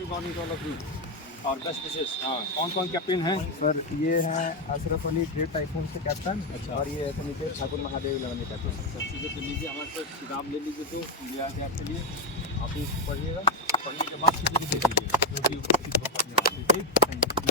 और 10 विशेष कौन कौन कैप्टन हैं? सर ये हैं अशरफ अली ग्रेट टाइफून से कैप्टन। अच्छा। और ये नितेश ठाकुर महादेव 11 के कैप्टन। सब चीज़ें कर लीजिए, हमारे पास किताब ले लीजिए, तो ले आके आपके लिए आप इसको पढ़िएगा। पढ़ने के बाद किसी को दे दीजिएगा क्योंकि उपस्थित होकर अपने आप से। ठीक,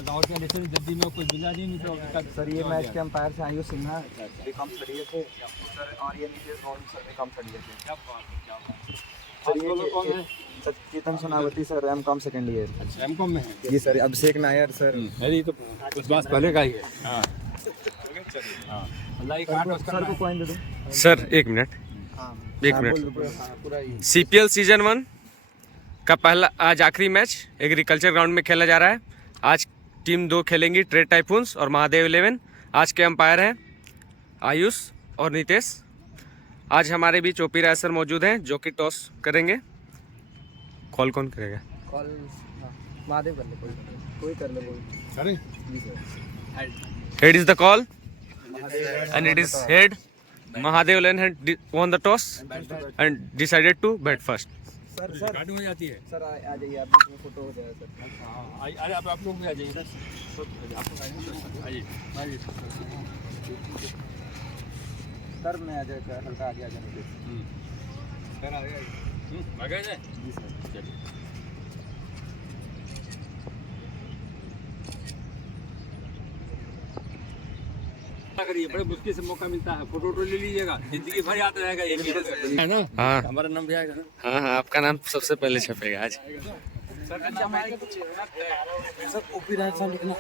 और क्या जैसे जल्दी में कोई मिला नहीं तो सर ये मैच के अंपायर से आयुष सिन्हा बीकॉम स्टडी थे सर, और ये Nitesh Gaur sir BCom study थे। क्या बात है, क्या बात है। सर आप लोग कौन है? सर चेतन Sonawati sir MCom second year. अच्छा, एमकॉम में है जी सर। अभिषेक नायर सर। मेरी तो कुछ बात पहले का ही है। हाँ अल्लाह की काट सर को पॉइंट दे दो। सर एक मिनट, हाँ एक मिनट। पूरा ही। सीपीएल सीजन 1 का पहला आज आखिरी मैच एग्रीकल्चर ग्राउंड में खेला जा रहा है। आज टीम 2 खेलेंगी, ट्रेड टाइफून्स और महादेव 11। आज के अंपायर हैं आयुष और नितेश। आज हमारे बीच ओपी राय सर मौजूद हैं जो कि टॉस करेंगे। कॉल कौन करेगा? कॉल महादेव कर ले, कोई कर ले कोई। अरे जी sir. Head is the call and it is head. Mahadev 11 had won the toss and decided to bat first. Sir sir गाड़ी हो जाती है। सर आ जाइए, आप बीच में फोटो हो जाएगा सर। अरे आप लोग भी आ जाइए, आप लोग आइए, आइए। सर मैं आ जाएगा, हल्का आगे आ जाने। सर आ गया। आ गए हैं? जी सर। चलिए। करिए, बड़े मुश्किल से मौका मिलता है, फोटो ले लीजिएगा, जिंदगी भर याद रहेगा ये है ना। हाँ हमारा नाम भी आएगा ना। हाँ हाँ, आपका नाम सबसे पहले छपेगा आज। सर ओपी राय साहब लिखना।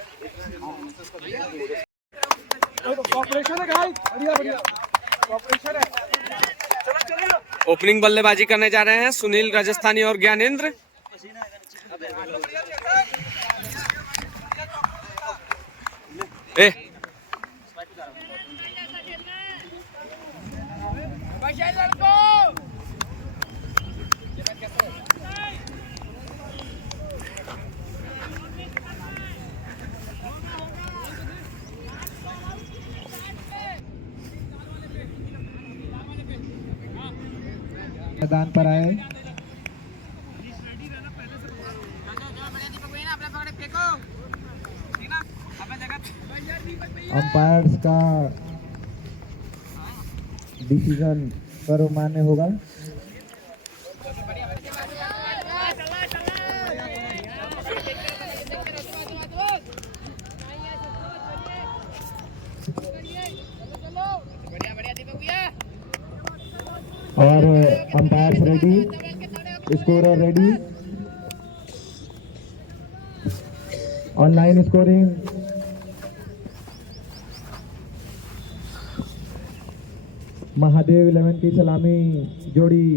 ऑपरेशन है गाइस, बढ़िया बढ़िया ऑपरेशन है। ओपनिंग बल्लेबाजी करने जा रहे हैं सुनील राजस्थानी और ज्ञानेंद्र। ए मैदान पर आए। अंपायर्स का डिसीजन सर्वमान्य होगा। और umpires ready, scorer ready, online scoring. Mahadev 11 की सलामी जोड़ी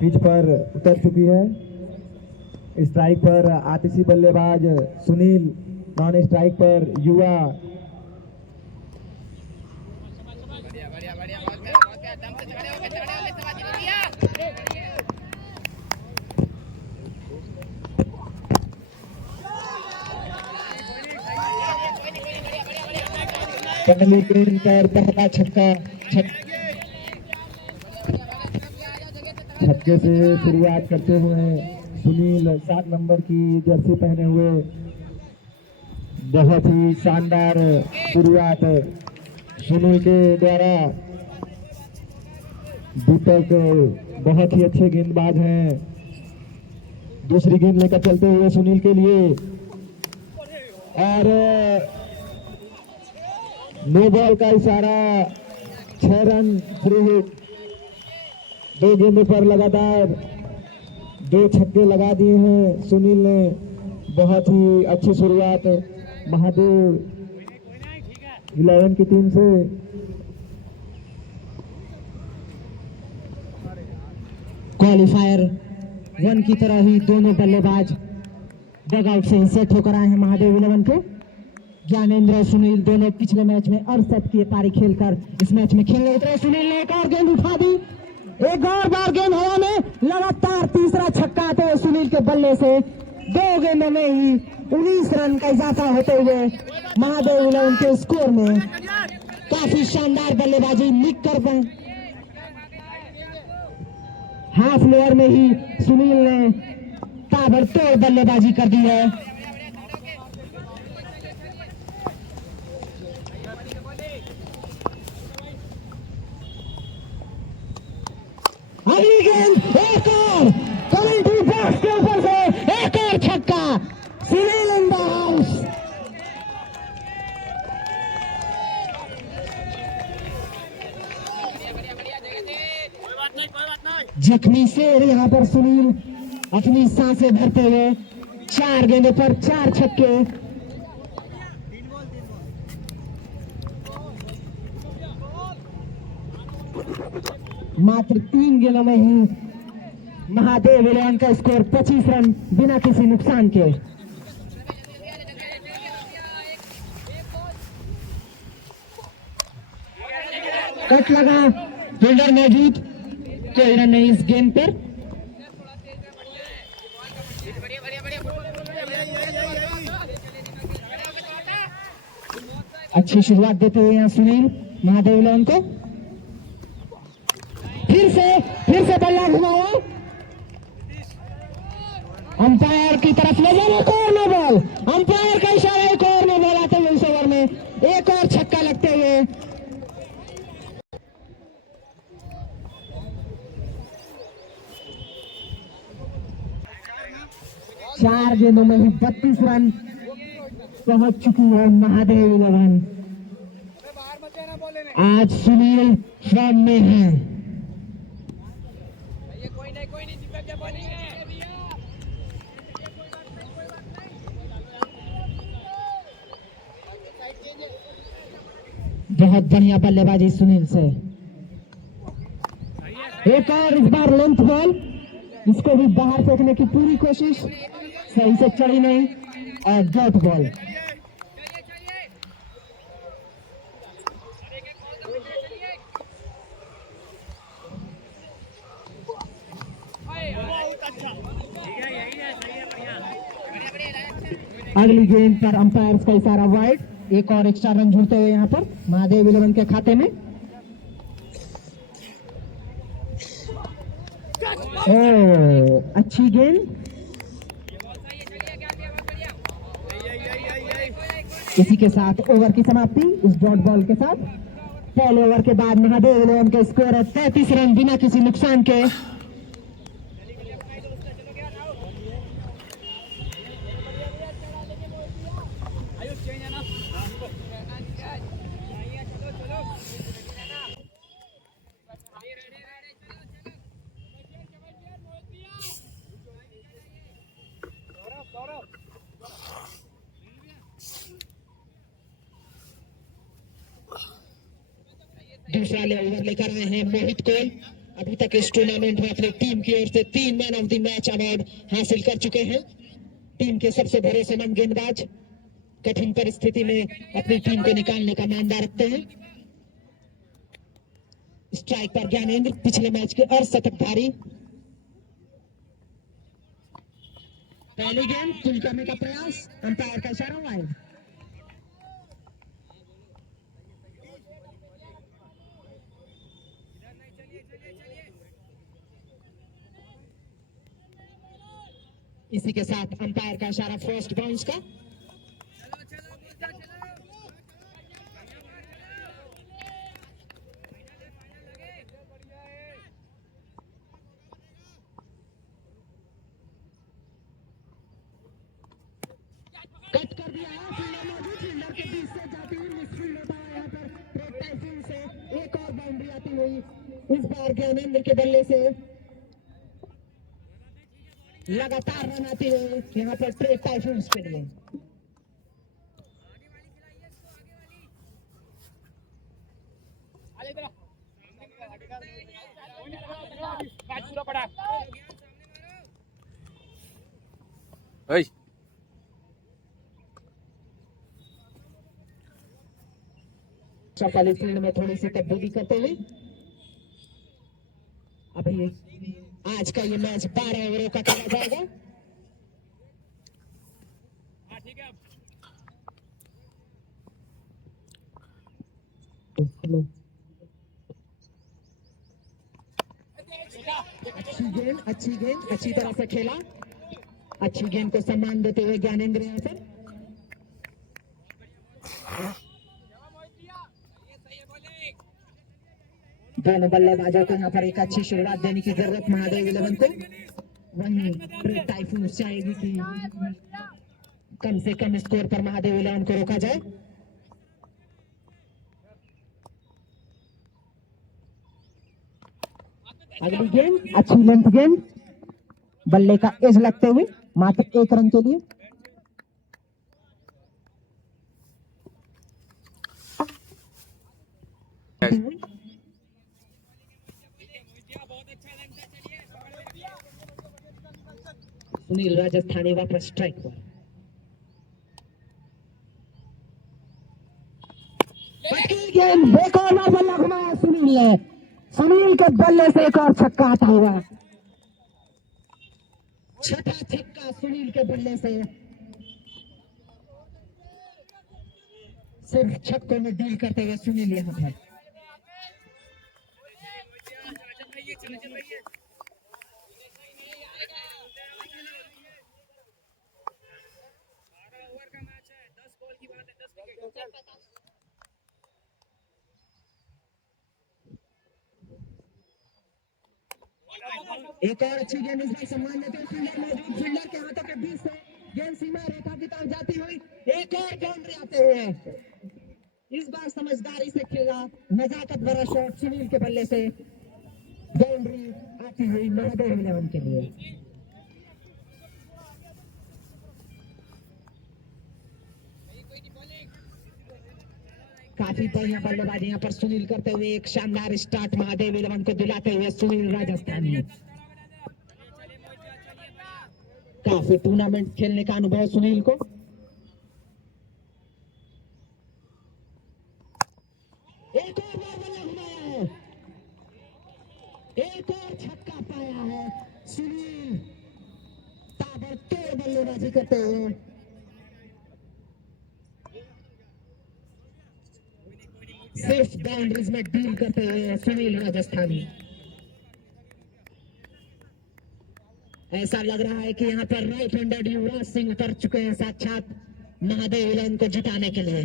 पिच पर उतर चुकी है। स्ट्राइक पर आतिशी बल्लेबाज सुनील, नॉन स्ट्राइक पर युवा। पहली गेंद पर पहला छक्का, छक्के से शुरुआत करते हुए सुनील 7 नंबर की जर्सी पहने हुए। बहुत ही शानदार शुरुआत सुनील के द्वारा। दीपक बहुत ही अच्छे गेंदबाज हैं। दूसरी गेंद लेकर चलते हुए सुनील के लिए, और नो बॉल का इशारा। 6 रन फ्री हिट। 2 गेंदों पर लगातार 2 छक्के लगा दिए हैं सुनील ने। बहुत ही अच्छी शुरुआत महादेव 11 की टीम से। क्वालिफायर 1 की तरह ही दोनों बल्लेबाज डगआउट से ही सेट होकर आए हैं महादेव 11 के। ज्ञानेंद्र और सुनील दोनों पिछले मैच में 68 की पारी खेलकर इस मैच में खेलने उतरे। सुनील ने एक और गेंद उठा दी, एक और बार गेंद हवा में, लगातार तीसरा छक्का आते हुए सुनील के बल्ले से 2 गेंदों में ही 19 रन का इजाफा होते हुए महादेव 11 के स्कोर में। काफी शानदार बल्लेबाजी लिख कर हाफ लोअर में ही सुनील ने ताबड़तोड़ बल्लेबाजी कर दी है। अगली गेंद एक और कमेंट्री बॉक्स के ऊपर से एक और छक्का, सुनील इन द हाउस। जख्मी शेर यहाँ पर सुनील अपनी सांसें भरते हुए 4 गेंदों पर 4 छक्के। मात्र 3 गेंदों में ही महादेव 11 का स्कोर 25 रन बिना किसी नुकसान के। कट लगा, फील्डर मौजूद, कोई रन नहीं इस गेंद पर। अच्छी शुरुआत देते हुए यहाँ सुनील महादेव 11 को। फिर से बल्ला घुमाया, अंपायर की तरफ नजर, एक और नो बॉल, अंपायर का इशारा, एक और नो बॉल आते हुए इस ओवर में एक और छक्का लगते हुए। चार गेंदों में ही 32 रन पहुंच चुकी है महादेव 11। आज सुनील फॉर्म में है। बहुत बढ़िया बल्लेबाजी सुनील से। एक और इस बार लेंथ बॉल, इसको भी बाहर फेंकने की पूरी कोशिश, सही से चढ़ी नहीं और डॉट बॉल। अगली गेंद पर अंपायर का इशारा वाइड, एक और एक्स्ट्रा रन जुड़ते हुए यहाँ पर महादेव 11 के खाते में। अच्छी गेंद, इसी के साथ ओवर की समाप्ति इस डॉट बॉल के साथ। पहले ओवर के बाद महादेव 11 का स्कोर है 33 रन बिना किसी नुकसान के। दूसरा ओवर लेकर आए हैं मोहित कौल। अभी तक इस टूर्नामेंट में अपनी टीम की ओर से 3 man of the match award हासिल कर चुके हैं। टीम के सबसे भरोसेमंद गेंदबाज, कठिन परिस्थिति में अपनी टीम को निकालने का मानदा रखते हैं। स्ट्राइक पर ज्ञानेंद्र, पिछले मैच के अर्धशतकधारी। पहली गेंद पुल करने का प्रयास, अंपायर का इशारा वाइड। इसी के साथ अंपायर का इशारा फर्स्ट बाउंस का। कट कर दिया है, फील्डर मौजूद, फील्डर के बीच से जाती हुई मिसफील्ड होता है यहाँ पर रेड टाइफून से। एक और बाउंड्री आती हुई इस बार ज्ञानेंद्र के बल्ले से। लगातार रन आती हुई यहाँ पर रेड टाइफून के लिए। सफल फील्ड में थोड़ी सी तब्दीली करते हुए अभी आज का ये मैच 12 ओवरों का खेला जाएगा। अच्छी गेंद अच्छी तरह से खेला। अच्छी गेंद को सम्मान देते हुए ज्ञानेंद्र यहाँ पर दोनों बल्लेबाजों को यहाँ पर एक अच्छी शुरुआत देने की जरूरत महादेव 11 को। वहीं ट्रेड टाइफून चाहेगी कि कम से कम स्कोर पर महादेव 11 को रोका जाए। अगली गेंद अच्छी लेंथ गेंद, बल्ले का एज लगते हुए मात्र 1 रन के लिए। सुनील राजस्थानी वापस स्ट्राइक पर। गेंद एक और बार बल्ला घुमाया सुनील ने, सुनील के बल्ले से एक और छक्का आता हुआ। छठा छक्का सुनील के बल्ले से। सिर्फ छक्कों में डील करते हुए सुनील यहाँ पर। एक और अच्छी गेंद इस बार सम्मान देते हुए फील्डर मौजूद, फील्डर के हाथों के बीच से गेंद सीमा रेखा की तरफ जाती हुई एक और बाउंड्री आते हुए। इस बार समझदारी से खेला, नजाकत भरा शॉट सुनील के बल्ले से, बाउंड्री आती हुई महादेव 11 के लिए। काफी बढ़िया बल्लेबाजी यहाँ पर सुनील करते हुए एक शानदार स्टार्ट महादेव 11 को दिलाते हुए सुनील राजस्थानी। काफी टूर्नामेंट खेलने का अनुभव सुनील को। एक और बार बल्ला घुमाया है, एक और छक्का पाया है सुनील, ताबड़तोड़ बल्लेबाजी करते हुए। सिर्फ बाउंड्रीज में डील करते हुए सुनील राजस्थानी। ऐसा लग रहा है कि यहाँ पर राइट हैंडेड युवराज सिंह उतर चुके हैं साक्षात महादेव 11 को जिताने के लिए।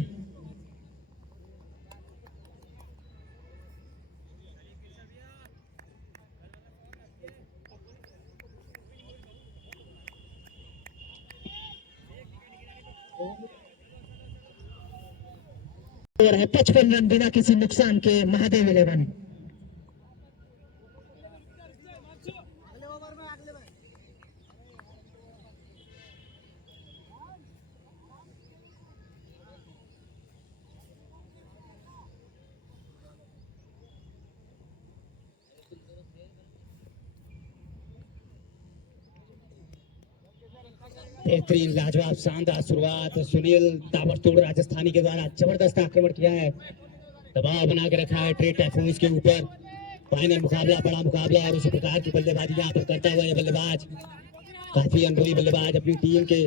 और है 55 रन बिना किसी नुकसान के महादेव 11। बेहतरीन लाजवाब शानदार शुरुआत सुनील ताबड़तोड़ राजस्थानी के द्वारा जबरदस्त आक्रमण किया है, दबाव बना के रखा है ट्रेड टाइफून्स के ऊपर। फाइनल मुकाबला, बड़ा मुकाबला और उसी प्रकार की बल्लेबाजी यहाँ पर करता हुआ ये बल्लेबाज, काफी अनुभवी बल्लेबाज अपनी टीम के।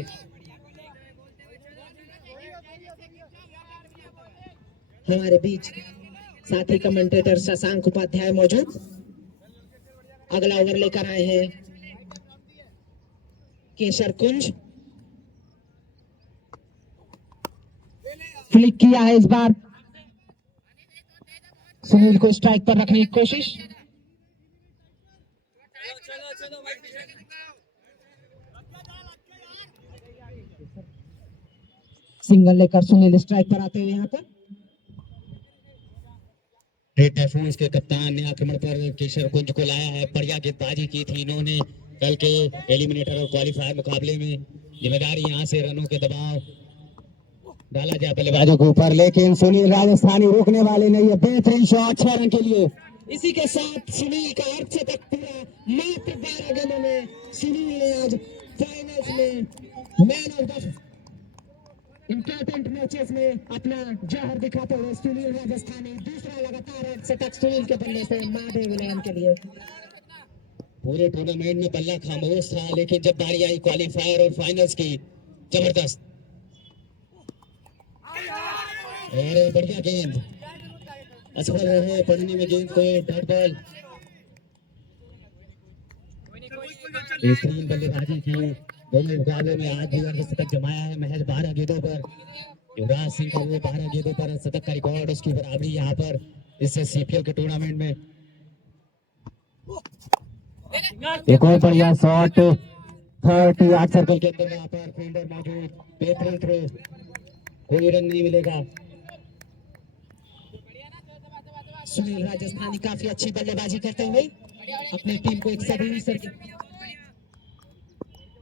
हमारे बीच साथी कमेंटेटर शशांक उपाध्याय मौजूद। अगला ओवर लेकर आए हैं केशर कुंज। फ्लिक किया है इस बार, सुनील को स्ट्राइक पर रखने की कोशिश। सिंगल लेकर सुनील स्ट्राइक पर आते हुए यहाँ पर। रेड टाइफून्स के कप्तान ने आक्रमण पर केशर कुंज को लाया है। बढ़िया गेंदबाजी की थी इन्होंने कल के एलिमिनेटर और क्वालिफायर मुकाबले में। जिम्मेदारी यहाँ से रनों के दबाव डाला जाए बल्लेबाजों के ऊपर, लेकिन सुनील राजस्थानी रोकने वाले नहीं है। बेहतरीन शॉट 6 रन के लिए। इसी के साथ सुनील का अर्धशतक पूरा। मात्र 12 गेंदों में सुनील ने आज फाइनल्स में man of the important matches में अपना जौहर दिखाते हुए सुनील राजस्थानी दूसरा लगातार अर्धशतक सुनील के बल्ले से महादेव 11 के लिए। पूरे टूर्नामेंट में बल्ला खामोश था, लेकिन जब बारी आई क्वालिफायर और फाइनल्स की, जबरदस्त और बढ़िया गेंद, असफल रहे पढ़ने में गेंद को। डॉट बॉल, बेहतरीन बल्लेबाजी की दोनों मुकाबले में आज भी शतक जमाया है महज 12 गेंदों पर। युवराज सिंह का वो 12 गेंदों पर शतक का रिकॉर्ड, उसकी बराबरी यहाँ पर इस सीपीएल के टूर्नामेंट में। एक और बढ़िया शॉट 38 सर्कल के अंदर, वहां पर फील्डर मौजूद, बेहतरीन थ्रो, कोई रन नहीं मिलेगा। सुनील राजस्थानी काफी अच्छी बल्लेबाजी करते हुए अपनी टीम को एक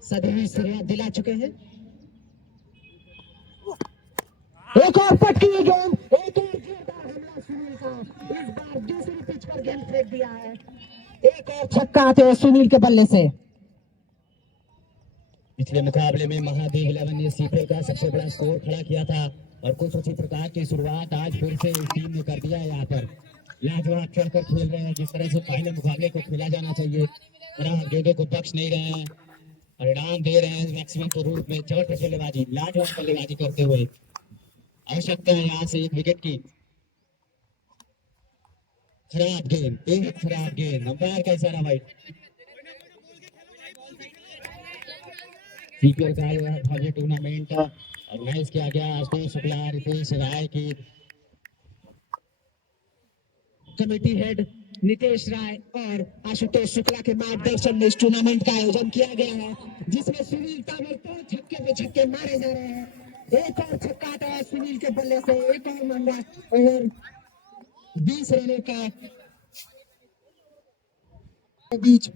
सदी शुरुआत दिला चुके हैं। एक और पटकी गेंद, एक और जोरदार हमला सुनील का, इस बार दूसरी पिच पर गेंद फेंक दिया है। एक और छक्का आते हुए सुनील के बल्ले से। पिछले मुकाबले में महादेव 11 ने सीपीएल का सबसे बड़ा स्कोर खड़ा किया था और कुछ उसी प्रकार की शुरुआत आज फिर से इस टीम ने कर दिया है। यहाँ पर लाजवाब चढ़कर खेल रहे हैं, जिस तरह से पहले मुकाबले को खेला जाना चाहिए। गेंदों को बख्श नहीं रहे हैं, परिणाम दे रहे हैं मैक्सिमम के रूप में। जबरदस्त बल्लेबाजी, लाजवाब बल्लेबाजी करते हुए। आवश्यकता है यहाँ से एक विकेट की। खराब गेंद, एक खराब गेंद, अंपायर का इशारा भाई। सीपीएल का यह भव्य टूर्नामेंट ऑर्गेनाइज किया गया आशुतोष शुक्ला, रितेश राय की कमेटी हेड नितेश राय और आशुतोष शुक्ला के मार्गदर्शन में इस टूर्नामेंट का आयोजन किया गया है, जिसमें सुनील ताबड़तोड़ छक्के पे छक्के मारे जा रहे हैं। एक और छक्का आता है सुनील के बल्ले से, एक और मांगा ओवर 20 रनों का बीच।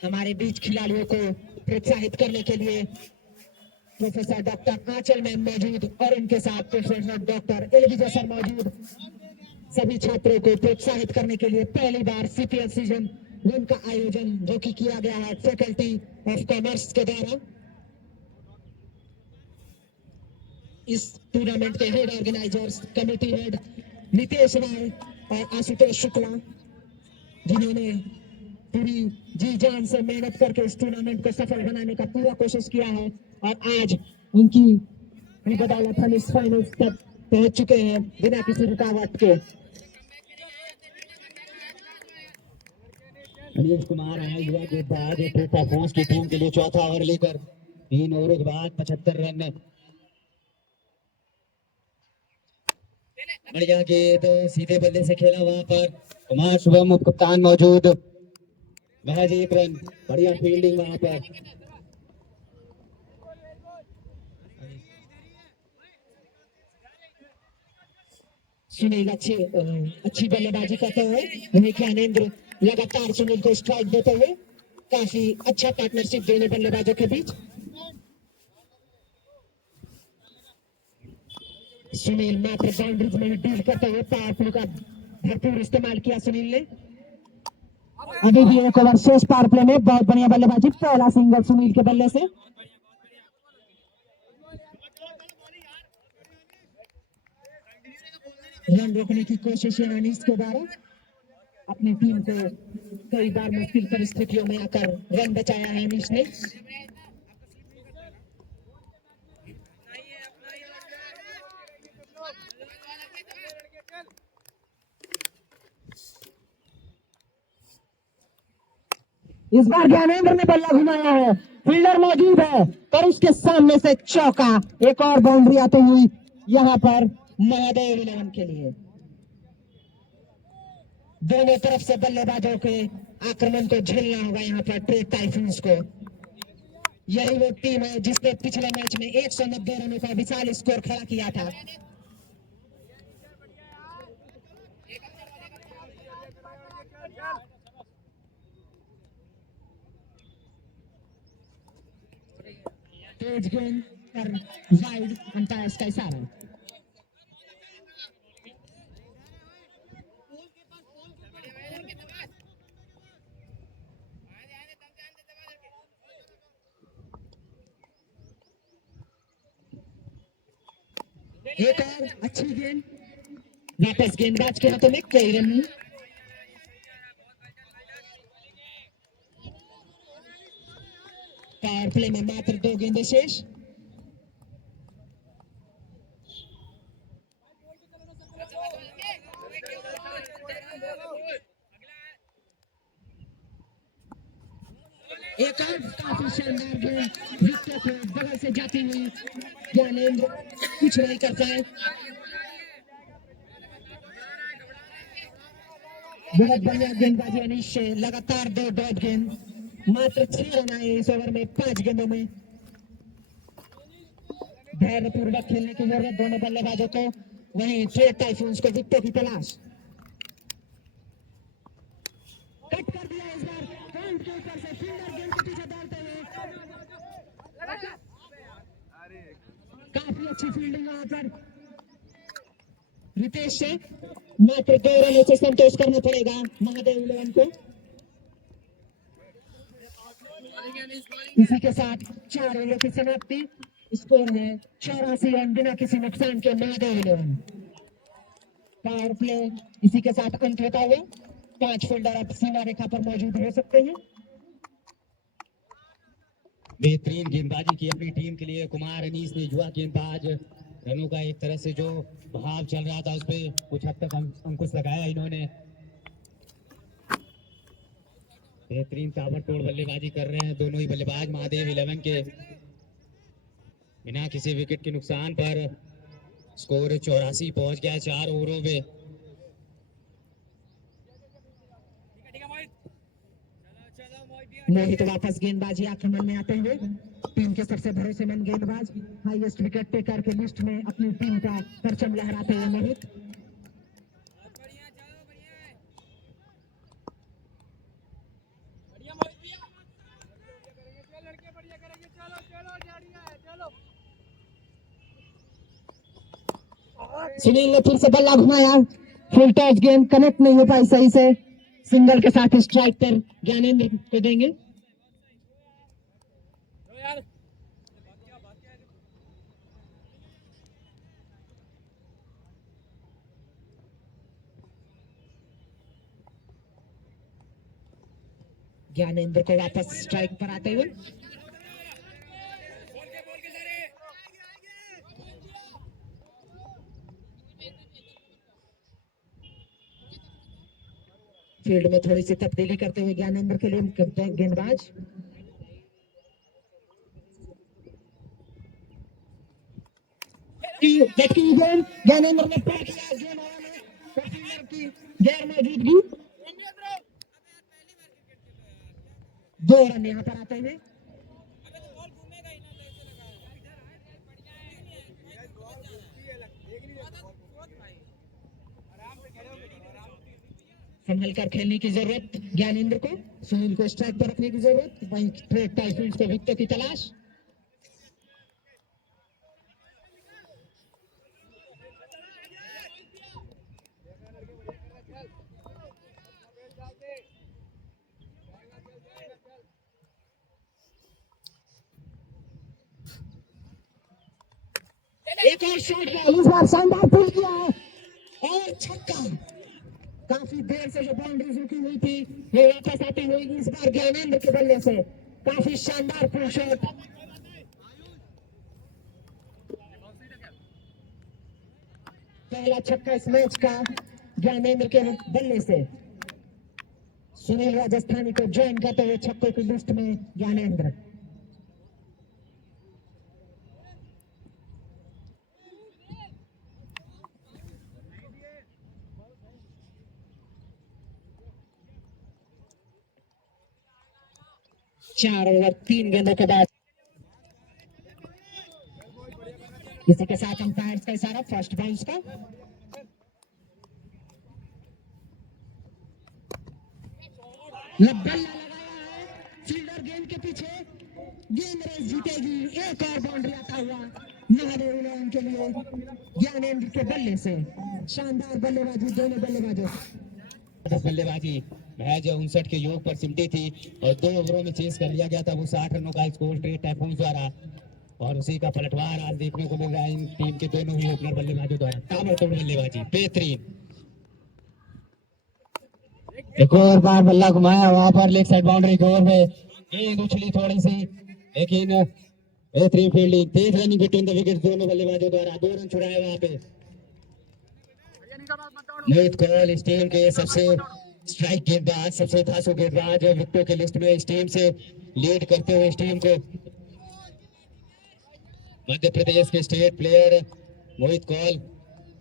हमारे बीच खिलाड़ियों को प्रोत्साहित करने के लिए प्रोफेसर डॉक्टर आंचल मैम मौजूद और उनके साथ प्रोफेसर डॉक्टर एलविजय सर मौजूद। सभी छात्रों को प्रोत्साहित करने के लिए पहली बार सीपीएल सीजन 1 का आयोजन जो कि किया गया है फैकल्टी ऑफ कॉमर्स के द्वारा। इस टूर्नामेंट के head organizers committee head Nitesh Rai और आशुतोष शुक्ला, जिन्होंने पूरी जी जान से मेहनत करके इस टूर्नामेंट को सफल बनाने का पूरा कोशिश किया है और आज उनकी बदौलत हम इस फाइनल्स तक पहुंच चुके हैं बिना किसी रुकावट के। अनिल कुमार है युवा गेंदबाज टोटा फॉन्स की टीम के लिए चौथा ओवर लेकर 3 ओवरों के बाद 75 रन। बढ़िया गेंद सीधे बल्ले से खेला, वहां पर कुमार शुभम उप कप्तान मौजूद, महज 1 रन। बढ़िया फील्डिंग वहां पर। सुनील अच्छी बल्लेबाजी करते हुए वहीं ज्ञानेंद्र लगातार सुनील को स्ट्राइक देते हुए काफी अच्छा पार्टनरशिप दोनों बल्लेबाजों के बीच। सुनील मात्र बाउंड्रीज में ही डील करते हुए पावर प्ले का भरपूर इस्तेमाल किया सुनील ने। अभी भी एक ओवर शेष पावर प्ले में बहुत बढ़िया बल्लेबाजी, पहला सिंगल सुनील के बल्ले से। रन रोकने की कोशिश अनीस के द्वारा अपनी टीम को कई बार मुश्किल परिस्थितियों में आकर रन बचाया है अनीस ने। इस बार ज्ञानेंद्र ने बल्ला घुमाया है, फील्डर मौजूद है पर उसके सामने से चौका। एक और बाउंड्री आती हुई यहाँ पर महादेव 11 के लिए। दोनों तरफ से बल्लेबाजों के आक्रमण को झेलना होगा यहाँ पर ट्रेड टाइफून्स को। यही वो टीम है जिसने पिछले मैच में 190 रनों का विशाल स्कोर खड़ा किया था। तेज गेंद पर वाइड, अंपायर का इशारा। एक और अच्छी गेंद वापस गेंदबाज के हाथों में, कई रन नहीं। पावर प्ले में मात्र 2 गेंदें शेष। एक और काफी शानदार गेंद विकेट को बगल से जाती हुई ज्ञानेंद्र कुछ नहीं कर पाए। बहुत बढ़िया गेंदबाजी अनीश से, लगातार 2 डॉट गेंद, मात्र 6 रन आए इस ओवर में 5 गेंदों में। धैर्यपूर्वक खेलने की जरूरत दोनों बल्लेबाजों को। वहीं ट्रेड टाइफून्स को विकेटों की तलाश। कट कर दिया इस बार काउंट के ऊपर से, फील्डर गेंद के पीछे दौड़ते हुए। काफी अच्छी फील्डिंग वहां पर रितेश से। मात्र 2 रनों से संतोष करना पड़ेगा महादेव 11 को। इसी के साथ 4 ओवरों की समाप्ति। स्कोर है 84 रन बिना किसी नुकसान के महादेव 11। पावर प्ले इसी के साथ अंत होता हुआ 5 फील्डर अब सीमा रेखा पर मौजूद हो सकते हैं। बेहतरीन गेंदबाजी की अपनी टीम के लिए कुमार अनीस ने युवा गेंदबाज रनों का एक तरह से जो भाव चल रहा था उस पर कुछ हद तक अंकुश लगाया इन्होंने। बेहतरीन ताबड़तोड़ बल्लेबाजी कर रहे हैं दोनों ही बल्लेबाज महादेव 11 के। बिना किसी विकेट के नुकसान पर स्कोर 84 पहुंच गया 4 ओवरों में। मोहित वापस गेंदबाजी आक्रमण में आते हुए। टीम के सबसे भरोसेमंद गेंदबाज, हाईएस्ट विकेट टेकर के लिस्ट में अपनी टीम का परचम लहराते हुए मोहित। सुनील ने फिर से बल्ला घुमाया, फुल टॉस गेंद कनेक्ट नहीं हो पाई सही से। सिंगल के साथ स्ट्राइक पर ज्ञानेंद्र को देंगे। ज्ञानेंद्र को वापस स्ट्राइक पर आते हुए। फील्ड में थोड़ी सी तब्दीली करते हुए ज्ञानेंद्र के लिए गेंदबाज। ज्ञानेंद्र ने पकड़ लिया गेंद में फील्डर की गैर मौजूदगी। 2 रन यहां पर आते हुए। संभल कर खेलने की जरूरत ज्ञानेंद्र को। सुनील को स्ट्राइक पर रखने की जरूरत। वहीं ट्रेड टाइफून्स को विकेटों की तलाश। एक और शॉट इस बार शानदार पुल किया है और छक्का। काफी देर से जो बाउंड्री रुकी हुई थी वो वापस आती हुई इस बार ज्ञानेंद्र के बल्ले से काफी शानदार पुल शॉट। पहला छक्का इस मैच का ज्ञानेंद्र के बल्ले से। सुनील राजस्थानी को ज्वाइन करते हुए छक्कों की लिस्ट में ज्ञानेंद्र। चार ओवर 3 गेंदों के बाद इसी के साथ अंपायर का इशारा फर्स्ट बाउंस का। बल्ला लगाया है फील्डर गेंद के पीछे। गेंद रेस जीतेगी। एक और बाउंड्री आता हुआ महादेव 11 के लिए ज्ञानेंद्र के बल्ले से। शानदार बल्लेबाजी दोनों बल्लेबाजों। बल्लेबाजी मैच 59 के योग पर सिमटी थी और 2 ओवरों में चेस कर लिया गया था वो 60 रनों का स्कोर ट्रेड टाइफून्स द्वारा। और उसी का पलटवार आज देखने को मिल रहा है इन टीम के दोनों ही ओपनर बल्लेबाजों द्वारा। ताबड़तोड़ बल्लेबाजी बेहतरीन। एक और बार बल्ला घुमाया वहां पर लेग साइड बाउंड्री की ओर में। गेंद उछली थोड़ी सी लेकिन बेहतरीन fielding, Tej running between the wicket दोनों बल्लेबाजों द्वारा। 2 रन छुड़ाए वहां पे। मोहित कौल इस टीम के सबसे स्ट्राइक गेंदबाज, सबसे धांसू गेंदबाज विकेटों के लिस्ट में इस टीम से लीड करते हुए इस टीम को। मध्य प्रदेश के स्टेट प्लेयर मोहित कौल,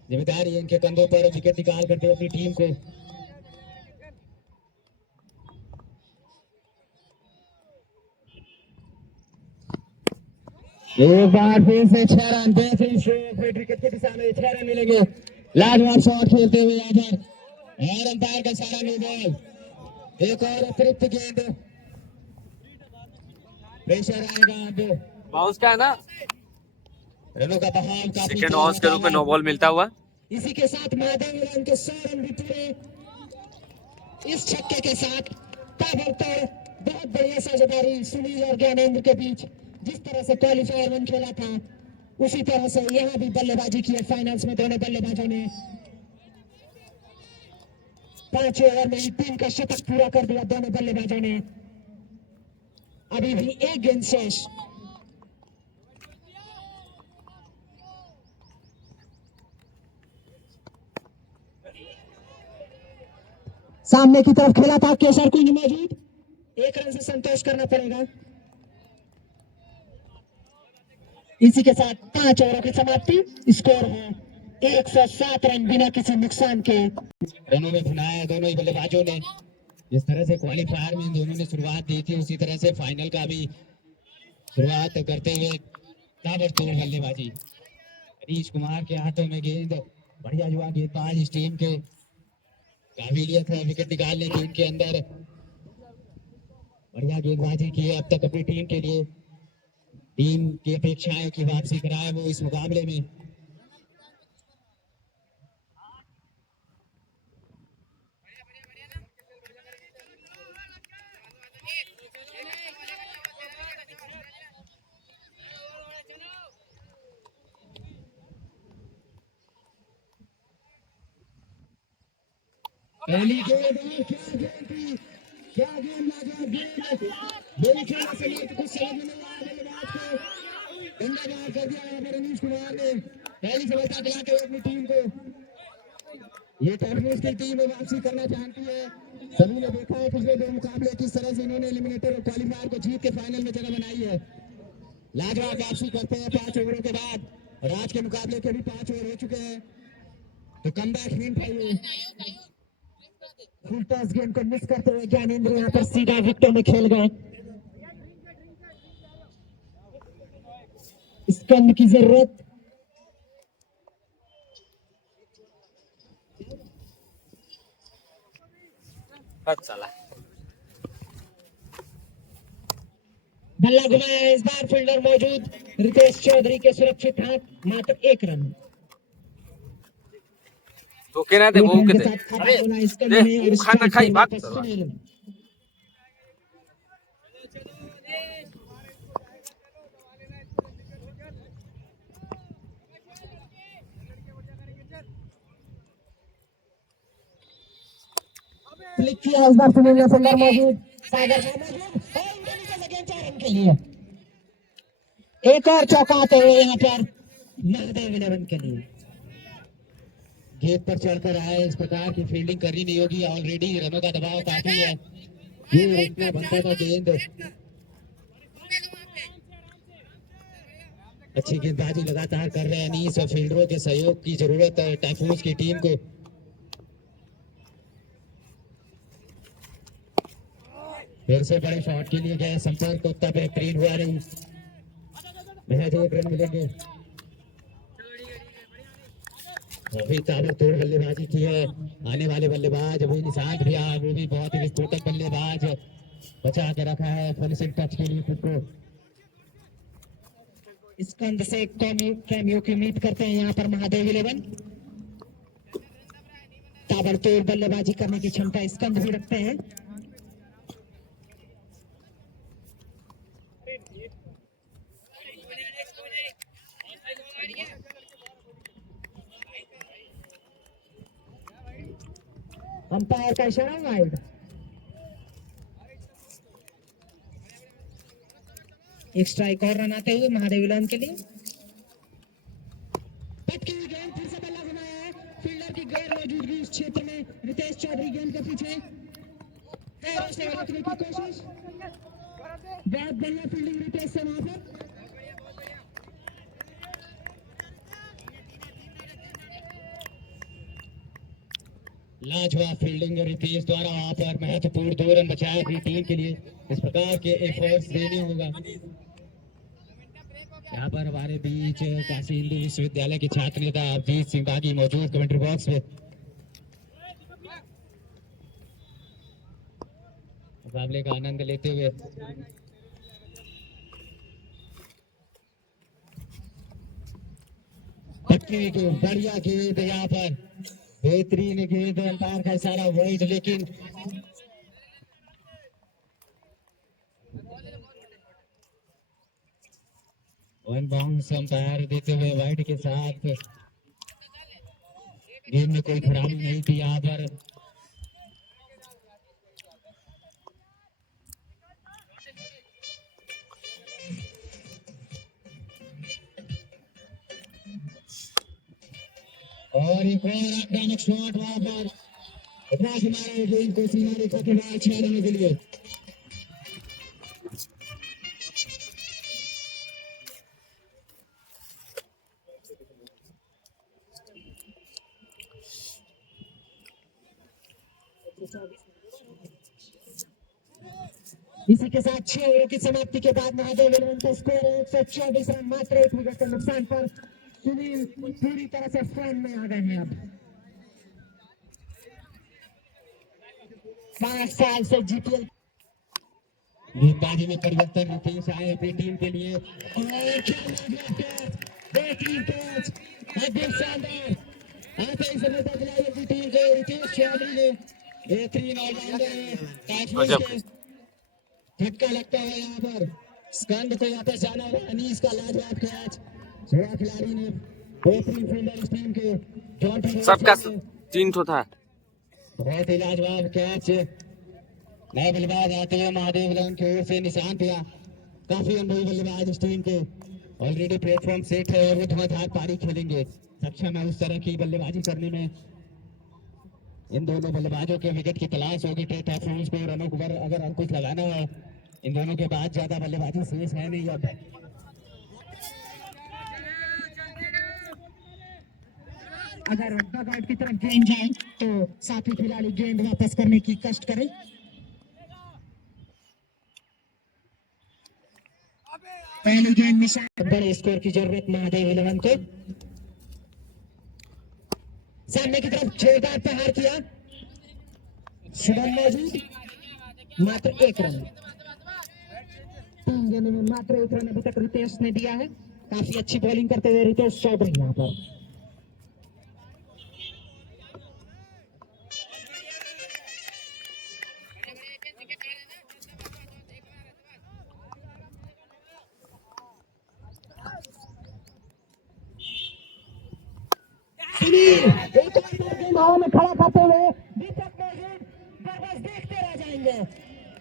जिम्मेदारी है इनके कंधों पर, विकेट निकाल करते हुए अपनी टीम को। एक बार फिर से 6 रन, विकेट की दिशा में 6 रन मिलेंगे। लाजवाब शॉट खेलते हुए यहाँ पर, और अंपायर का सारा नो बॉल। एक और अतिरिक्त गेंद, प्रेशर आएगा अब। बाउंस का है ना, रनों का बहाव काफी सेकेंड बाउंस के रूप में नो बॉल मिलता हुआ। इसी के साथ महादेव विलन के 100 रन भी पूरे। इस छक्के के साथ ताबड़तोड़ बहुत बढ़िया साझेदारी सुनील और ज्ञानेंद्र के बीच। जिस तरह से क्वालिफायर 1 खेला था उसी तरह से यहाँ भी बल्लेबाजी की है। फाइनल्स में दोनों बल्लेबाजों ने 5 ओवर में 3 का शतक पूरा कर दिया दोनों बल्लेबाजों ने। अभी भी एक गेंद शेष। सामने की तरफ खेला था, केशर कुंज मौजूद, 1 रन से संतोष करना पड़ेगा। इसी के साथ 5 ओवरों की समाप्ति। स्कोर है 107 रन बिना किसी नुकसान के। रनों में भुनाया दोनों ही बल्लेबाजों ने। जिस तरह से क्वालिफायर में दोनों ने शुरुआत दी थी, उसी तरह से फाइनल का भी शुरुआत करते हुए ताबड़तोड़ बल्लेबाजी। हरीश कुमार के हाथों में गेंद, बढ़िया युवा गेंदबाज इस टीम के, काबिलियत है विकेट निकालने की इनके अंदर, बढ़िया गेंदबाजी की है अब तक अपनी टीम के लिए। टीम की अपेक्षाएं की वापसी कराए वो इस मुकाबले में। पहली गेंद, क्या गेंद, लाजवाब गेंद। बोली खेलने से लेकर कुछ समझ में नहीं आया बल्लेबाज को। डंडा बाहर कर दिया यहाँ पर रनीश कुमार ने। पहली सफलता दिलाते हुए अपनी टीम को। ये टाइटंस की टीम वापसी करना चाहती है। सभी ने देखा है पिछले 2 मुकाबले किस तरह से इन्होंने एलिमिनेटर और क्वालिफायर को जीत के फाइनल में जगह बनाई है। लाजवाब वापसी करते हैं 5 ओवरों के बाद, और आज के मुकाबले के भी 5 ओवर हो चुके हैं, तो कमबैक हिंट है ये। फुल टॉस गेम को मिस करते हुए ज्ञानेंद्र यहाँ पर सीधा विकेटों में खेल गए। स्कंद की जरूरत। बल्ला घुमाया इस बार, फील्डर मौजूद, रितेश चौधरी के सुरक्षित हाथ, मात्र 1 रन। तो कहना थे वो कहते अरे खाना खाई बात करो। क्लिक किया इस बार सुनील ने, फील्डर मौजूद, सागर मौजूद, और इंडियन 4 रन के लिए। एक और चौका आते हुए यहाँ पर महादेव 11 के लिए। गेंद पर चढ़कर आए, इस प्रकार की फील्डिंग करनी नहीं होगी। ऑलरेडी रनों का दबाव काफी है, ये रोकना बनता था गेंद। अच्छी गेंदबाजी लगातार कर रहे हैं अनीस, और फील्डरों के सहयोग की जरूरत है टाइफून्स की टीम को। फिर से बड़े शॉट के लिए गए, संपर्क उतना बेहतरीन हुआ नहीं, महज 1 रन मिलेंगे। अभी ताबड़तोड़ बल्लेबाजी की है आने वाले बल्लेबाज अभी निशांत भैया, वो भी बहुत ही विस्फोटक बल्लेबाज, बचा के रखा है फिनिशिंग टच के लिए खुद को। स्कंद से कैमियो की उम्मीद करते हैं यहाँ पर महादेव 11। ताबड़तोड़ बल्लेबाजी करने की क्षमता स्कंद भी रखते हैं। अंपायर का इशारा, वाइड। एक स्ट्राइक और रन आते हुए महादेव 11 के लिए। पटकी गेंद, फिर से बल्ला घुमाया है, फील्डर की गैर मौजूदगी इस क्षेत्र में। रितेश चौधरी गेंद के पीछे, पैरों से रोकने की कोशिश। बहुत बढ़िया फील्डिंग रितेश से वहां पर। लाजवाब फील्डिंग रितेश द्वारा वहां पर महत्वपूर्ण 2 रन बचाए अपनी टीम के लिए। इस प्रकार के एफर्ट्स देने होगा। यहाँ पर हमारे बीच काशी हिंदू विश्वविद्यालय के छात्र नेता अवधीत सिंह बागी मौजूद कमेंट्री बॉक्स में। मुकाबले का आनंद लेते हुए पक्की को बढ़िया गेंद, यहाँ पर बेहतरीन गेंद, अंपायर का इशारा वाइड, लेकिन वन बाउंस अंपायर देते हुए वाइड के साथ। गेंद में कोई खराबी नहीं थी यहाँ पर। और एक और आक्रामक शॉट वहां पर मारे गेंद को सीमा रेखा के बाहर 6 रनों के लिए। इसी के साथ 6 ओवरों की समाप्ति के बाद महादेव इलेवन का स्कोर 124 रन, मात्र 1 विकेट के नुकसान पर सुनील पूरी तरह से फॉर्म में आ गए हैं। अब 5 साल से जीपीएल गेंदबाजी में परिवर्तन रितेश आए अपनी टीम के लिए। और बेहतरीन कैच, अद्भुत शानदार, आते ही सफलता दिलाई अपनी टीम को रितेश चौधरी ने। बेहतरीन ऑलराउंडर है, झटका लगता है यहाँ पर। स्कंद को वापस जाना होगा। अनीस का लाजवाब कैच, युवा खिलाड़ी ने, बेहतरीन फील्डर इस टीम के जॉन सबका 3 ठो था। बहुत ही लाजवाब कैच। नए बल्लेबाज आते हुए महादेव इलेवन की ओर से निशान दिया। काफी अनुभवी बल्लेबाज इस टीम के, ऑलरेडी प्लेटफॉर्म सेट है और वो धुआंधार पारी खेलेंगे। सक्षम है उस तरह की बल्लेबाजी करने में। इन दोनों बल्लेबाजों के विकेट की तलाश होगी। टेस्ट ऑफ रूल्स को रनों पर अगर अंकुश लगाना है, इन दोनों के बाद ज्यादा बल्लेबाजी शेष है नहीं। अब अगर डगआउट की तरफ गेंद जाए तो साथी खिलाड़ी गेंद वापस करने की कष्ट करें। पहली गेंद निशान, बड़े स्कोर की जरूरत महादेव इलेवन को। सामने की तरफ जोरदार प्रहार किया, शुभम मौजूद, मात्र 1 रन। 3 गेंदों में मात्र 1 रन अभी तक रितेश ने दिया है। काफी अच्छी बॉलिंग करते हुए रितेश चौधरी यहाँ पर। एक और में खड़ा करते हुए दीपक मौजूद, बस देखते रह जाएंगे।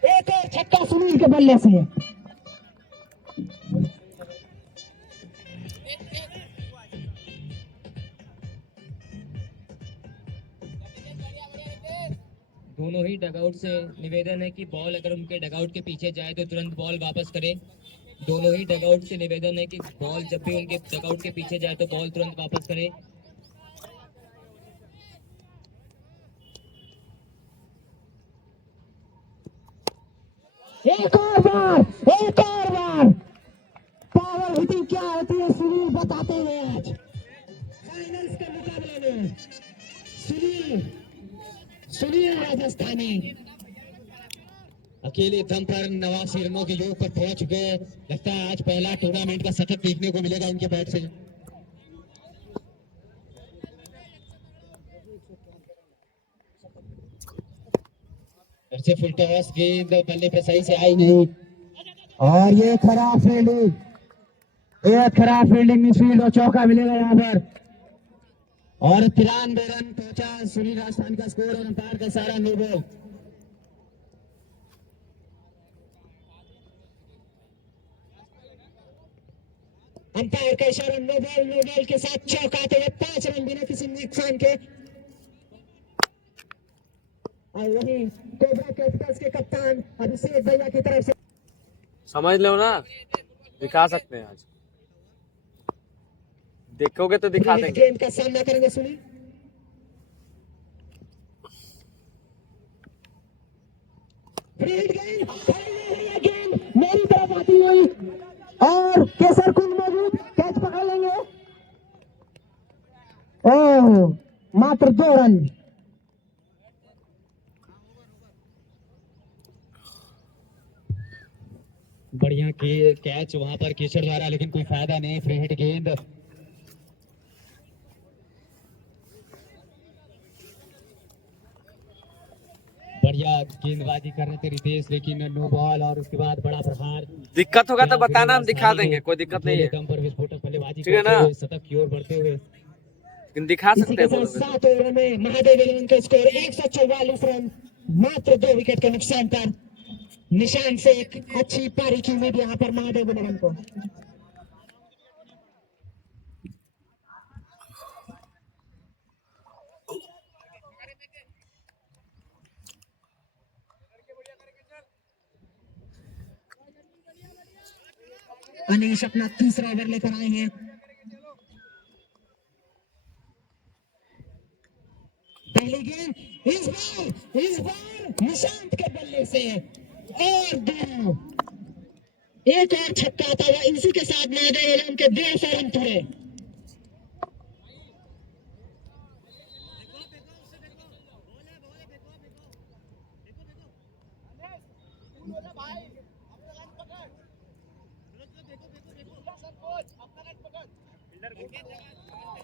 एक और छक्का सुनील के बल्ले से। दोनों ही डगआउट से निवेदन है कि बॉल अगर उनके डगआउट के पीछे जाए तो तुरंत बॉल वापस करें। दोनों ही डगआउट से निवेदन है कि बॉल जब भी उनके डगआउट के पीछे जाए तो बॉल तुरंत वापस करें। एक और बार पावर हिटिंग क्या होती है सुनील बताते हुए आज फाइनल्स के मुकाबले में। सुनील राजस्थानी अकेले दम पर 89 रनों के योग पर पहुंच चुके। लगता है आज पहला टूर्नामेंट का शतक देखने को मिलेगा इनके बैट से। फिर से फुल टॉस, गेंद बल्ले पे सही से आई नहीं। और ये खराब फील्डिंग, मिसफील्ड और चौका मिलेगा यहाँ पर। और 93 रन पहुंचा सुनील राजस्थान का स्कोर और अंपायर का सारा नो बॉल। अंपायर का इशारा नो बॉल के साथ चौका आते हुए 5 रन बिना किसी नुकसान के। और वही कोबरा कैपिटल्स के कप्तान अभिषेक भैया की तरफ से समझ लो ना, दिखा सकते हैं आज, देखोगे तो दिखा देंगे। गेंद का सामना करेंगे सुनील। गेंद मेरी तरफ आती हुई और केसर कुंज मौजूद, कैच पकड़ लेंगे। ओह, मात्र 2 रन। बढ़िया कैच वहां पर केशर द्वारा, लेकिन कोई फायदा नहीं। फ्री हिट गेंद, बढ़िया गेंदबाजी कर रहे थे रितेश, लेकिन नो बॉल और उसके बाद बड़ा प्रहार। दिक्कत होगा तो बताना, हम दिखा देंगे, कोई दिक्कत नहीं है। कम पर विस्फोटक बल्लेबाजी ठीक है करते ना? हुए, शतक की ओर बढ़ते हुए। लेकिन दिखा इसी सकते के हैं, साथ बोलोगे तो। 7 ओवर में महादेव इलेवन का स्कोर 144 रन, मात्र 2 विकेट के नुकसान पर। निशान से एक अच्छी पारी की उम्मीद यहाँ पर महादेव इलेवन को। अनीश अपना तीसरा ओवर लेकर आए हैं। पहली गेंद इस बार निशांत के बल्ले से और 2, एक और छक्का आता हुआ। इसी के साथ महादेव इलेवन के 150 रन पूरे।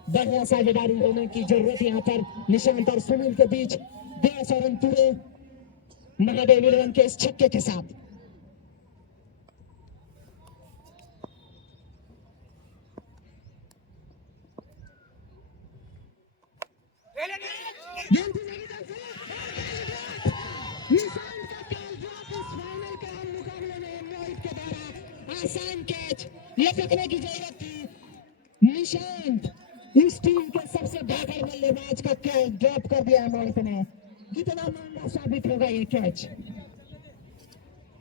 बढ़िया साझेदारी होने की जरूरत यहाँ पर निशांत और सुनील के बीच। 150 रन पूरे महादेव इलेवन के इस छक्के के साथ। आसान कैच लपकने की जरूरत थी। निशांत इस टीम के सबसे भागड़ बल्लेबाज का कैच ड्रॉप कर दिया मोहित ने। कितना महंगा साबित होगा ये कैच।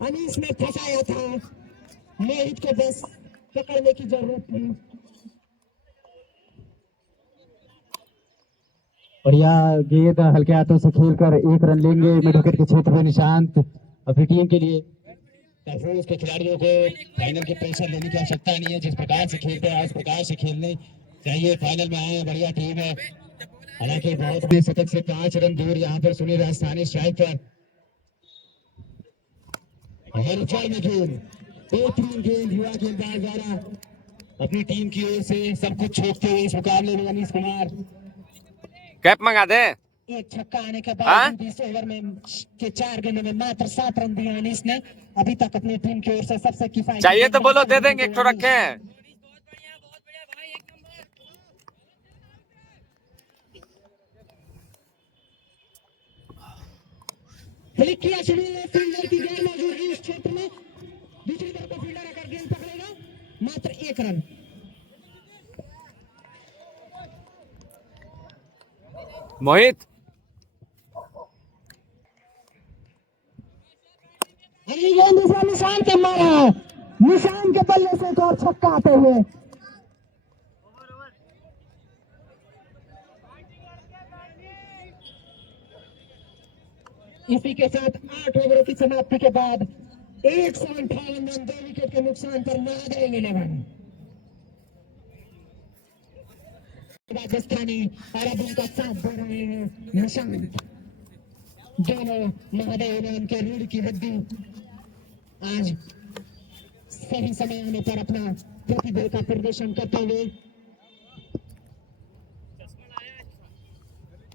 अनीस ने फंसाया था, मोहित को बस पकड़ने की जरूरत थी। बढ़िया गेंद हल्के हाथों से खेलकर 1 रन लेंगे मिड विकेट के क्षेत्र में निशांत अपनी टीम के लिए। तहफूज के खिलाड़ियों को फाइनल के प्रेशर लेने की आवश्यकता नहीं है, जिस प्रकार से खेलते हैं उस प्रकार से खेलने चाहिए। फाइनल में आए हैं, बढ़िया टीम है। हालांकि बहुत बड़े शतक से 5 रन दूर यहाँ पर सुनील राजस्थानी स्ट्राइक पर। और ऊंचाई में गेंद, बेहतरीन गेंद युवा गेंदबाज द्वारा अपनी टीम की ओर से सब कुछ छोड़ते हुए इस मुकाबले में अनीश कुमार। कैप मंगा दे। एक छक्का आने के बाद 20 ओवर में के 4 गेंदों में मात्र 7 रन दिए अनीस ने। अभी तक अपनी टीम की ओर से सबसे किफायती चाहिए तो बोलो, दे देंगे, एक तो रखे हैं। क्लिक किया सुनील ने, फील्डर की गैर मौजूदगी इस क्षेत्र में। दूसरी तरफ फील्डर अगर गेंद पकड़ेगा, मात्र 1 रन। मोहित, अगली गेंद दूसरा निशान के मारा है। निशान के बल्ले से एक और छक्का आते हुए। इसी के साथ 8 ओवरों की समाप्ति के बाद 158 रन, 2 विकेट के नुकसान पर महादेव इलेवन। राजस्थानी और अब उनका साथ दे रहे हैं निशांत। दोनों महादेव इलेवन के रीढ़ की हड्डी आज सही समय आने पर अपना प्रतिभा का प्रदर्शन करते हुए।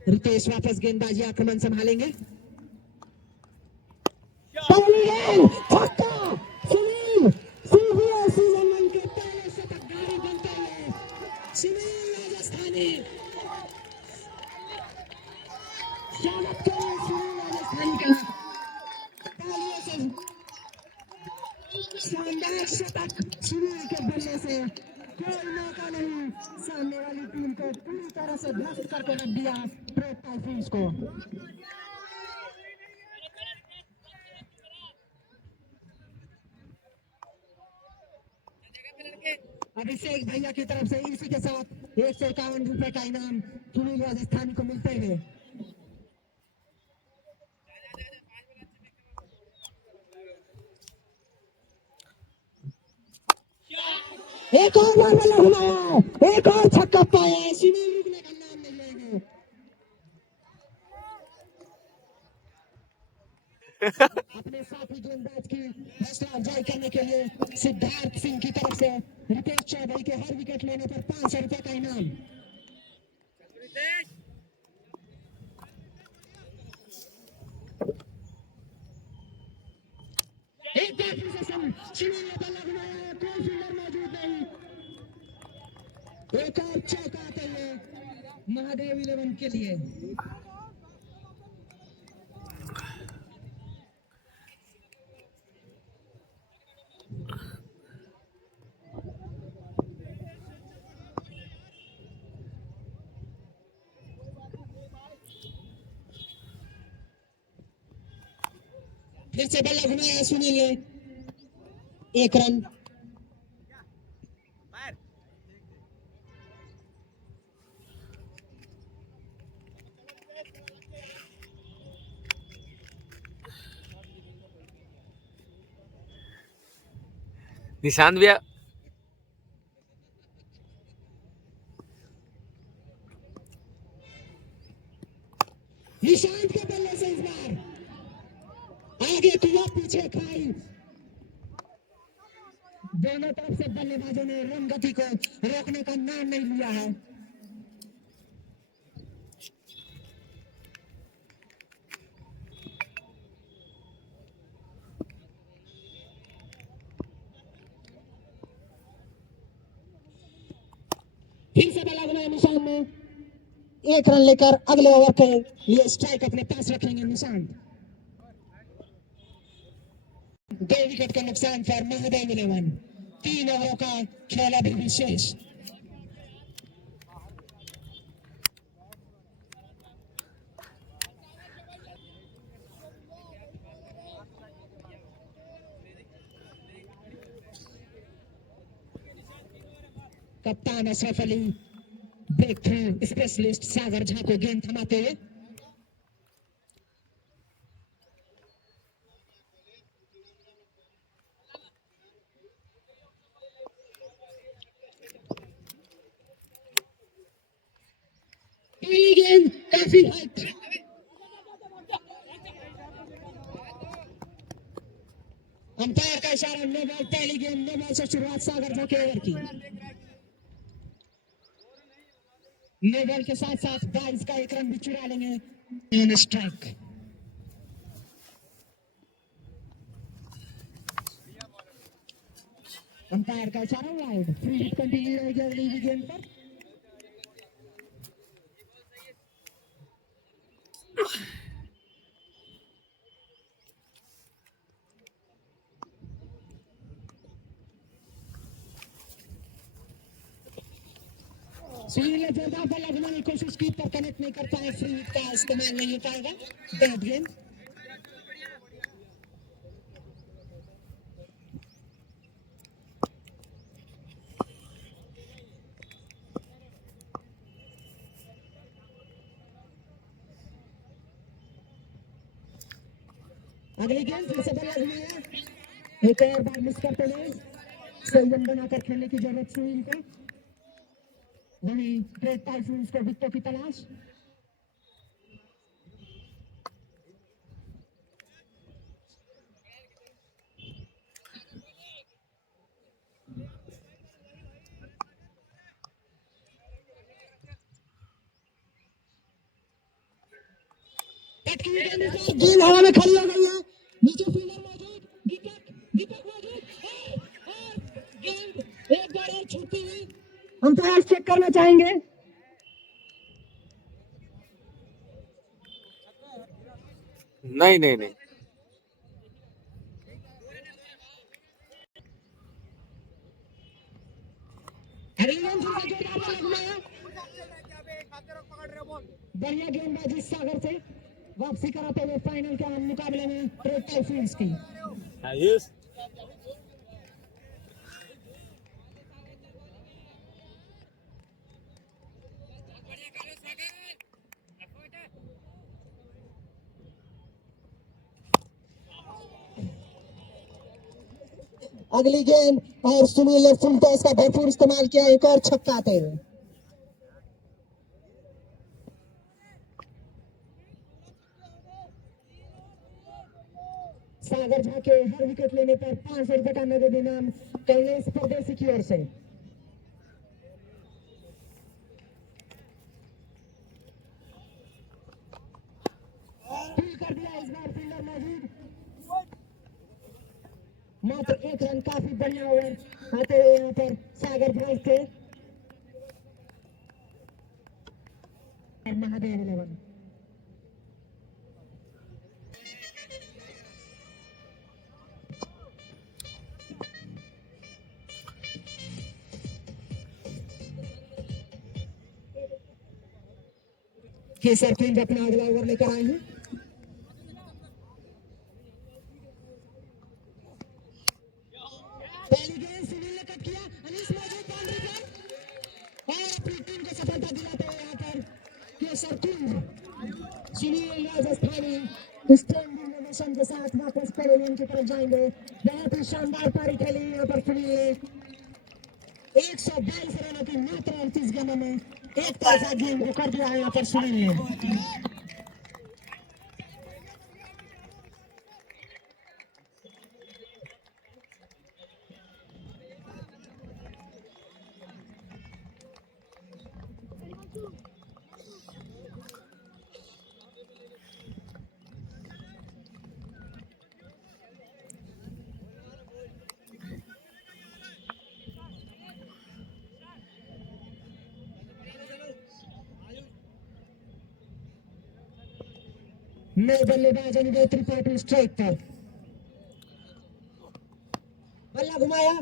रितेश वापस गेंदबाजी आक्रमण संभालेंगे। पहली गेंद छक्का, सुनील सीजन के पहले शतकधारी बनते हुए सुनील राजस्थानी। स्वागत करें सुनील राजस्थानी का। तालियों से शानदार शतक सुनील के बल्ले से। कोई मौका नहीं, सामने वाली टीम को पूरी तरह से ध्वस्त करके रख दिया ट्रेड टाइफून्स को। अभिषेक भैया की तरफ से इसी के साथ 151 रुपए का इनाम सुनील राजस्थानी को मिलते हुए। एक और बार बल्ला घुमाया, एक और छक्का पाया, सुनील रुकने का नाम नहीं लेंगे। अपने साथी गेंदबाज की हौसला अफजाई करने के लिए सिद्धार्थ सिंह की तरफ से रितेश चौधरी के हर विकेट लेने पर 500 रुपए का इनाम। एक बार फिर से सुनील ने बल्ला घुमाया, कोई फील्डर मौजूद नहीं। एक और चौका आते हुए महादेव 11 के लिए। फिर से बल्ला घुमाया सुनील ने, 1 रन। निशांत भैया निशांत के बल्ले से इस बार आगे कुआ पीछे खाई। दोनों तरफ से बल्लेबाजों ने रन गति को रोकने का नाम नहीं लिया है। फिर से बल्ला घुमाया निशांत ने, 1 रन लेकर अगले ओवर के लिए स्ट्राइक अपने पास रखेंगे निशांत। 2 विकेट का नुकसान पर महादेव 11। 3 ओवरों का खेल अभी भी शेष। कप्तान Ashraf Ali break through specialist Sagar Jha को गेंद थमाते हुए। गेंद काफी हाइट। अंपायर का इशारा, नो बॉल। पहली गेंद नो बॉल से शुरुआत सागर झा के ओवर की। नो बॉल के साथ साथ 22 का 1 रन भी चुरा लेंगे स्ट्राइक। अंपायर का इशारा, वाइड। फ्री हिट कंटिन्यू रहेगी अगली गेंद पर। सुनील ने जोरदार बल्ला घुमाने की कोशिश की पर कनेक्ट नहीं कर पाए। फ्री हिट का इस्तेमाल नहीं हो पाएगा। डेड गेंद। अगली गेंद फिर से बल्ला घुमाया, एक और बार मिस करते हुए संयम बनाकर खेलने की जरूरत सुनील को। वहीं ग्रेट टाइफून्स को विकेटों की तलाश। गेंद हवा में खड़ी हो गई है, नीचे फील्डर मौजूद, दीपक मौजूद और गेंद एक बार और छूटती हुई। अंपायर चेक करना चाहेंगे। नहीं नहीं नहीं, बढ़िया गेंदबाजी सागर से वापसी कराते हुए फाइनल के मुकाबले में ग्रेट टाइफून्स की। अगली गेंद और सुनील ने फुल टॉस का भरपूर इस्तेमाल किया, एक और छक्का आते हुए। सागर झा के हर विकेट लेने पर 500 रुपए का नगद इनाम कमलेश परदेसी की ओर से। कर दिया इस बार फील्डर मौजूद, मात्र 1 रन, काफी बढ़िया ओवर आते हुए यहाँ पर सागर ब्रॉस थे। महादेव 11 केसर किंग अपना अगला ओवर लेकर आए हैं। पहली गेंद सुनील ने कट किया, अनीस मौजूद बाउंड्री पर और अपनी टीम को सफलता दिलाते हुए यहाँ पर Kesar king Sunil Rajasthani standing ovation के साथ वापस पेविलियन की तरफ जाएंगे। बहुत ही शानदार पारी खेली यहाँ पर सुनील ने, 122 रनों की मात्र 38 गेंदों में एक तरफा गेंद को कर दिया यहाँ पर सुनील ने। नए बल्लेबाज अनुभव त्रिपाठी स्ट्राइक पर, बल्ला घुमाया,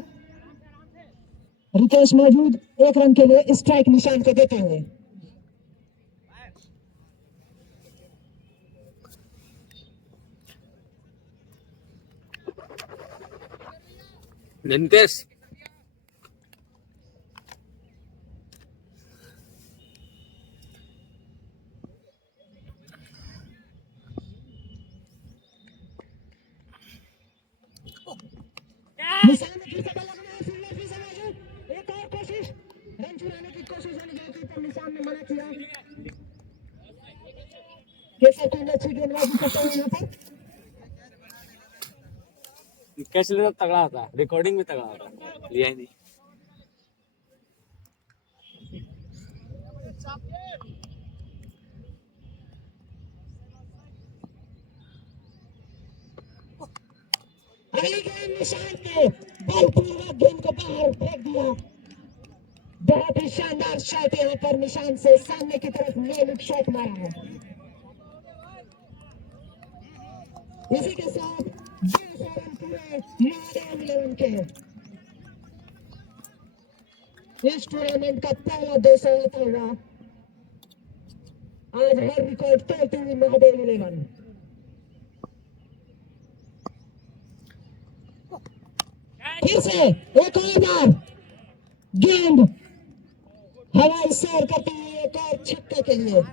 रितेश मौजूद 1 रन के लिए स्ट्राइक निशान को देते हुए। नितेश निशान में फिर से बल्ला घुमाया, फील्डर फिर से मौजूद, एक और कोशिश, रन चुराने की कोशिश होने गई थी पर निशान ने मना किया। केसर किंग अच्छी गेंदबाजी करते हुए यहाँ पर कैच लेना तगड़ा होता है, रिकॉर्डिंग में तगड़ा होता है, लिया ही नहीं। अगली गेंद निशान ने बलपूर्वक गेंद को बाहर फेंक दिया। बहुत ही शानदार शॉट यहाँ पर निशान से सामने की तरफ नो लुक शॉट मारा है। इसी के साथ 200 रन पूरे महादेव 11 के। इस टूर्नामेंट का पहला 200 होता हुआ आज हर रिकॉर्ड तोड़ती हुई महादेव 11। फिर से एक और बार गेंद हवाई सैर करती हुई एक और छक्के के लिए।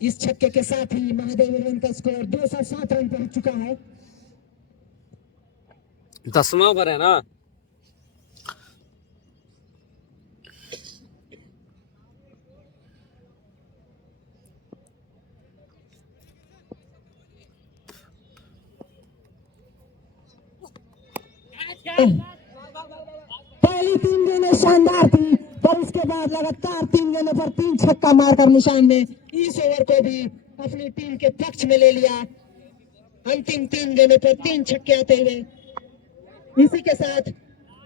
इस छक्के के साथ ही महादेव 11 का स्कोर 207 रन पहुंच चुका है। 10वां ओवर है ना। पहली 3 गेंदें शानदार थी पर उसके बाद लगातार 3 गेंदों पर 3 छक्का मारकर निशान ने इस ओवर को भी अपनी टीम के पक्ष में ले लिया। अंतिम 3 गेंदों पर 3 छक्के आते हुए इसी के साथ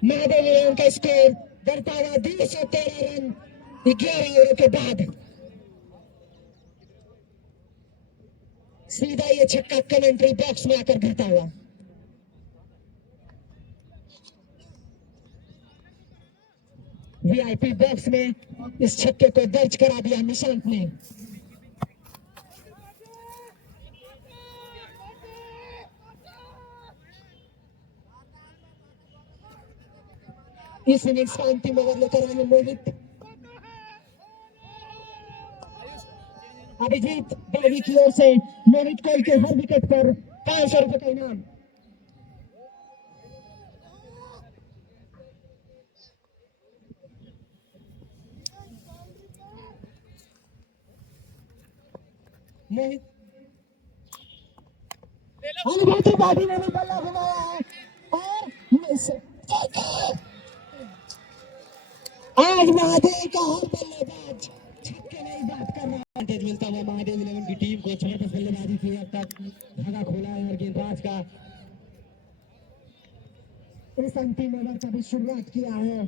महादेव 11 का स्कोर बढ़ता हुआ 213 रन 11 ओवरों के बाद। सीधा ये छक्का कमेंट्री बॉक्स में आकर गिरता हुआ। वीआईपी बॉक्स में इस छक्के को दर्ज करा दिया निशांत ने। इस इनिंग्स का अंतिम ओवर लेकर आए मोहित। अभिजीत बागी की ओर से मोहित कोल के हर विकेट पर 500 रुपए का इनाम। मोहित अनुभूति बागी ने भी बल्ला घुमाया है और मिस। आज महादेव का हर बल्लेबाज छक्के नहीं बात कर रहा है। एडवांटेज मिलता हुआ महादेव 11 की टीम को। 6 बल्लेबाजी की अब तक धागा खोला है और गेंदबाज का इस अंतिम ओवर का भी शुरुआत किया है।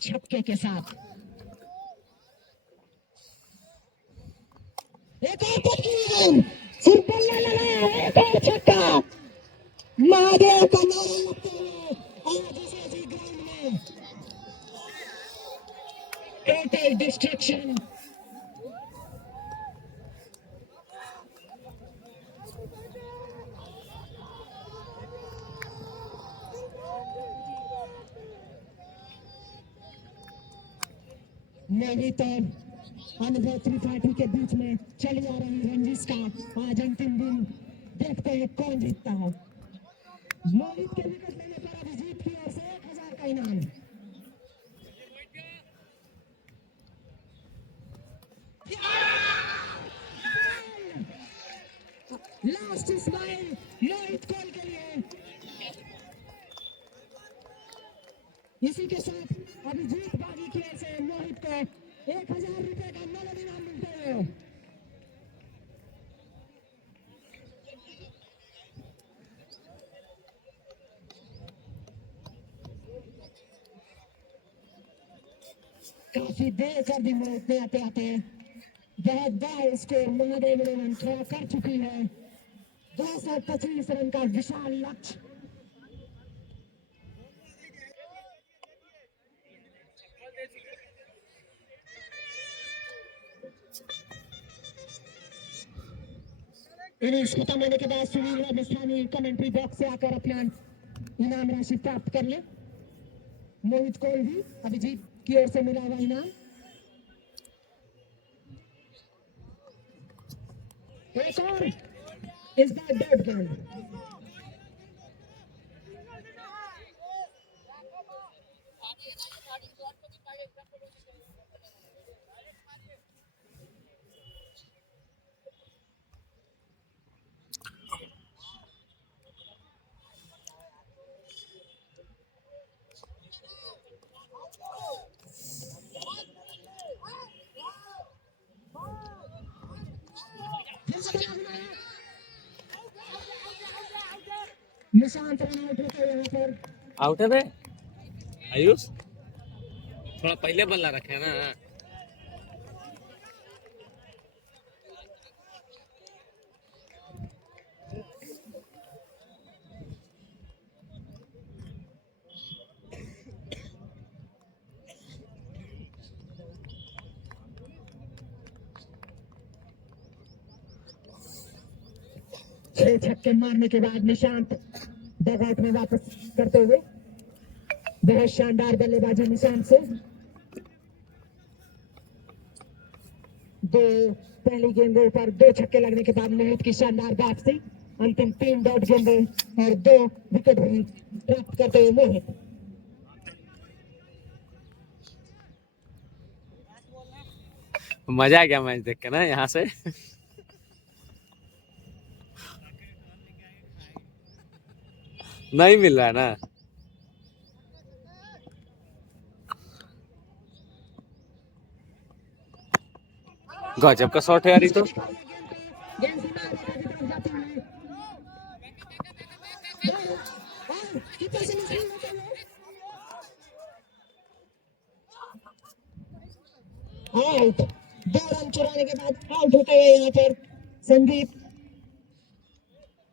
छक्के के साथ एक और पटकी, सिर्फ बल्ला लगाया, एक और छक्का। महादेव का नारा लगते हुए आज इस ग्राउंड में टोटल डिस्ट्रक्शन। मोहित और अनुभव त्रिपाठी के बीच में चली आ रही रंजिश का आज अंतिम दिन। देखते हैं कौन जीतता है। मोहित के विकेट लेने पर अभिजीत की ओर से 1000 का इनाम। लास्ट स्माइल मोहित कोल के लिए। इसी के साथ अभिजीत बागी की ओर से मोहित को 1000 रुपए का नगद इनाम मिलते हैं। काफी देर कर दी मोहित ने आते आते। बहुत बड़ा स्कोर महादेव 11 थ्रो कर चुकी है। 225 रन का विशाल लक्ष्य। इनिंग्स खत्म होने के बाद सुनील राजस्थानी कमेंट्री बॉक्स से आकर अपना इनाम राशि प्राप्त कर ले। मोहित को भी अभिजीत की ओर से मिला हुआ इनाम। एक और इस बार डॉट गेंद। निशांत रन आउट होते यहाँ पर। आउट है बे आयुष, थोड़ा पहले बल्ला रखे ना। छह छक्के मारने के बाद निशांत डगआउट में वापस करते हुए। बहुत शानदार बल्लेबाजी निशांत से। पहली गेंदों पर 2 छक्के लगने के बाद मोहित की शानदार वापसी। अंतिम 3 डॉट गेंदें और 2 विकेट भी प्राप्त करते हुए मोहित। मजा आ गया मैच देख के ना यहाँ से। नहीं मिल रहा है ना। गजब का शॉट है यार ये तो। आउट। 2 रन चुराने के बाद आउट होते हुए यहाँ पर संदीप।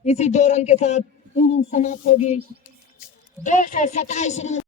इसी 2 रन के साथ इनिंग समाप्त होगी 227 रन